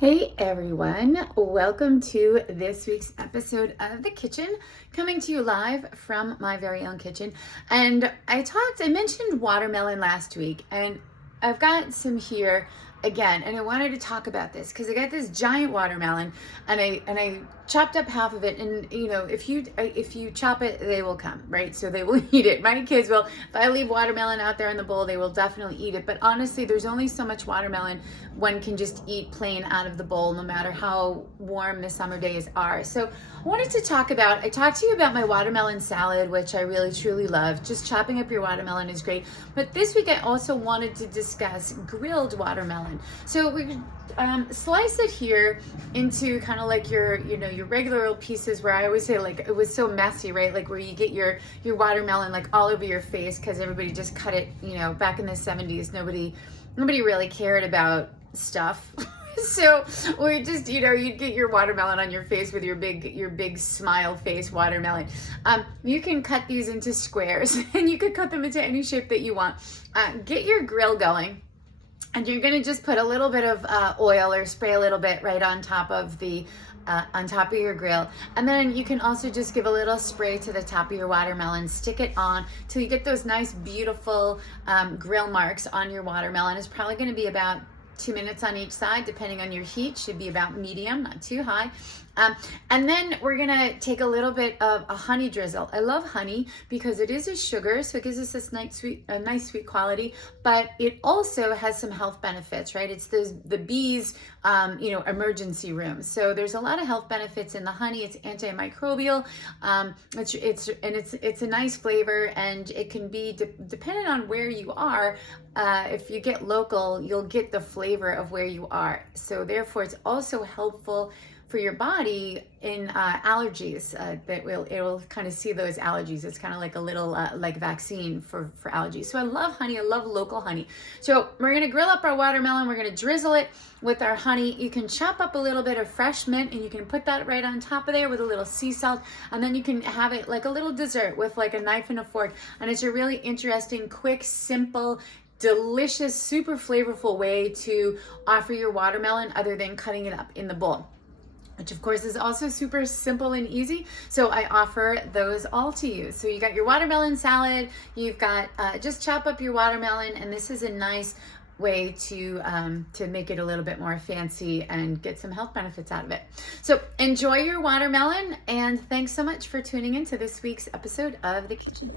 Hey everyone, welcome to this week's episode of The Kitchen, coming to you live from my very own kitchen. And I mentioned watermelon last week, and I've got some here again, and I wanted to talk about this because I got this giant watermelon, and I chopped up half of it, and if you chop it, they will come, right? So they will eat it. My kids will. If I leave watermelon out there in the bowl, they will definitely eat it. But honestly, there's only so much watermelon one can just eat plain out of the bowl, no matter how warm the summer days are. So I wanted to I talked to you about my watermelon salad, which I really truly love. Just chopping up your watermelon is great. But this week I also wanted to discuss grilled watermelon. So we slice it here into kind of like your regular old pieces, where I always say, like, it was so messy, right? Like where you get your watermelon like all over your face because everybody just cut it, back in the 70s. Nobody really cared about stuff. So we just, you'd get your watermelon on your face with your big smile face watermelon. You can cut these into squares and you could cut them into any shape that you want. Get your grill going. And you're gonna just put a little bit of oil, or spray a little bit right on top of your grill. And then you can also just give a little spray to the top of your watermelon, stick it on till you get those nice, beautiful grill marks on your watermelon. It's probably gonna be about 2 minutes on each side, depending on your heat. Should be about medium, not too high. And then we're gonna take a little bit of a honey drizzle. I love honey because it is a sugar, so it gives us this nice sweet quality, but it also has some health benefits, right? It's the bees, emergency room. So there's a lot of health benefits in the honey. It's antimicrobial. It's a nice flavor, and it can be depending on where you are. If you get local, you'll get the flavor of where you are. So therefore, it's also helpful for your body in allergies. It will kind of see those allergies. It's kind of like a little like vaccine for allergies. So I love honey. I love local honey. So we're gonna grill up our watermelon. We're gonna drizzle it with our honey. You can chop up a little bit of fresh mint, and you can put that right on top of there with a little sea salt, and then you can have it like a little dessert with like a knife and a fork. And it's a really interesting, quick, simple, delicious, super flavorful way to offer your watermelon other than cutting it up in the bowl, which of course is also super simple and easy. So I offer those all to you. So you got your watermelon salad, you've got, just chop up your watermelon, and this is a nice way to make it a little bit more fancy and get some health benefits out of it. So enjoy your watermelon, and thanks so much for tuning in to this week's episode of The Kitchen.